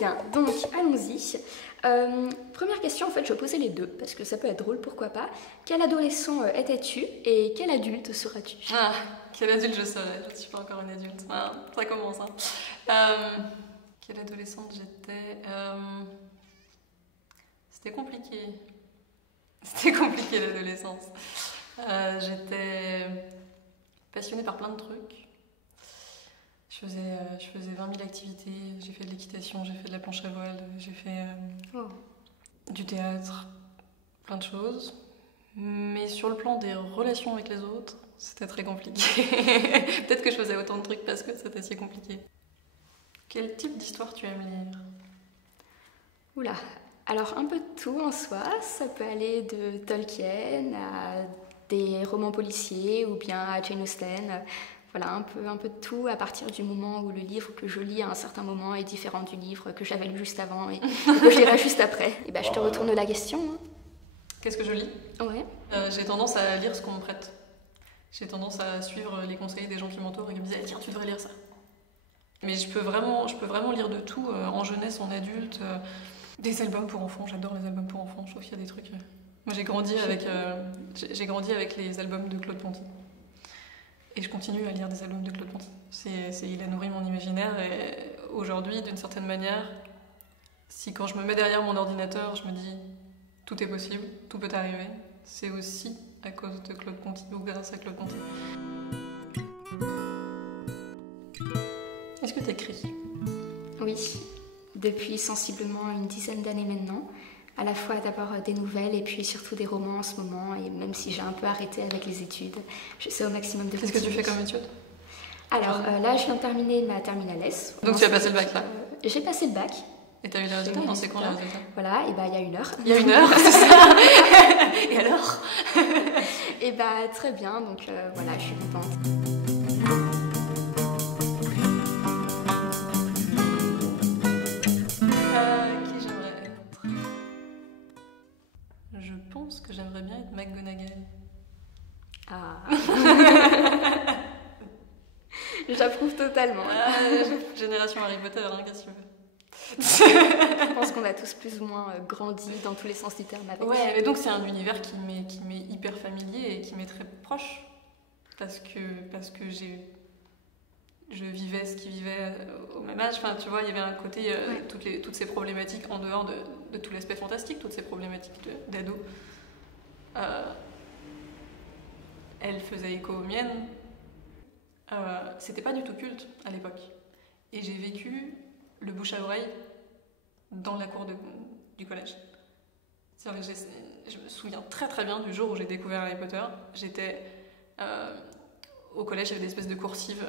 bien, donc allons-y. Première question, en fait, je vais poser les deux, parce que ça peut être drôle, pourquoi pas. Quel adolescent étais-tu et quel adulte seras-tu? Ah, quel adulte je serais? Je ne suis pas encore une adulte. Ah, ça commence, hein. Quelle adolescente j'étais? C'était compliqué. C'était compliqué l'adolescence. J'étais passionnée par plein de trucs. Je faisais 20 000 activités, j'ai fait de l'équitation, j'ai fait de la planche à voile, j'ai fait du théâtre, plein de choses. Mais sur le plan des relations avec les autres, c'était très compliqué. Peut-être que je faisais autant de trucs parce que c'était si compliqué. Quel type d'histoire tu aimes lire? Oula, alors un peu de tout en soi, ça peut aller de Tolkien à des romans policiers ou bien à Jane Austen. Voilà, un peu de tout à partir du moment où le livre que je lis à un certain moment est différent du livre que j'avais lu juste avant et que je lirai juste après. Et ben je te retourne la question. Hein. Qu'est-ce que je lis? Ouais. J'ai tendance à lire ce qu'on me prête. J'ai tendance à suivre les conseils des gens qui m'entourent et qui me disent tiens, tu devrais lire ça. Mais je peux vraiment lire de tout, en jeunesse, en adulte. Des albums pour enfants, j'adore les albums pour enfants, je trouve qu'il y a des trucs... Moi j'ai grandi avec les albums de Claude Ponty. Et je continue à lire des albums de Claude Ponty. Il a nourri mon imaginaire et aujourd'hui, d'une certaine manière, si quand je me mets derrière mon ordinateur, je me dis tout est possible, tout peut arriver, c'est aussi à cause de Claude Ponty ou grâce à Claude Ponty. Est-ce que tu écris? Oui, depuis sensiblement une dizaine d'années maintenant. À la fois d'abord des nouvelles et puis surtout des romans en ce moment. Et même si j'ai un peu arrêté avec les études, j'essaie au maximum de continuer. Qu'est-ce que tu fais comme études? Alors là, je viens de terminer ma terminale S. Donc tu as passé le bac là? J'ai passé le bac. Et t'as eu les résultats? Non, c'est quand les résultats? Voilà, et bah il y a une heure. Il y a une heure, c'est ça. Et alors? Et bah très bien, donc voilà, je suis contente. Qui j'aimerais être? Je pense que j'aimerais bien être McGonagall. Ah. J'approuve totalement. Génération Harry Potter, hein, qu'est-ce que tu veux? Je pense qu'on a tous plus ou moins grandi dans tous les sens du terme avec. Ouais, mais donc c'est un univers qui m'est hyper familier et qui m'est très proche. Parce que je vivais ce qu'ils vivaient au même âge. Enfin, tu vois, il y avait un côté, toutes ces problématiques en dehors de tout l'aspect fantastique, toutes ces problématiques d'ado. Elles faisaient écho aux miennes. C'était pas du tout culte à l'époque. Et j'ai vécu le bouche à oreille dans la cour du collège. C'est-à-dire que je me souviens très très bien du jour où j'ai découvert Harry Potter. J'étais au collège, il y avait des espèces de coursives.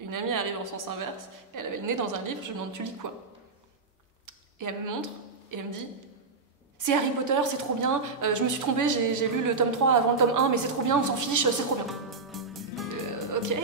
Une amie arrive en sens inverse, et elle avait le nez dans un livre, je lui demande tu lis quoi? Et elle me montre, et elle me dit c'est Harry Potter, c'est trop bien, je me suis trompée, j'ai lu le tome 3 avant le tome 1, mais c'est trop bien, on s'en fiche, c'est trop bien. Ok.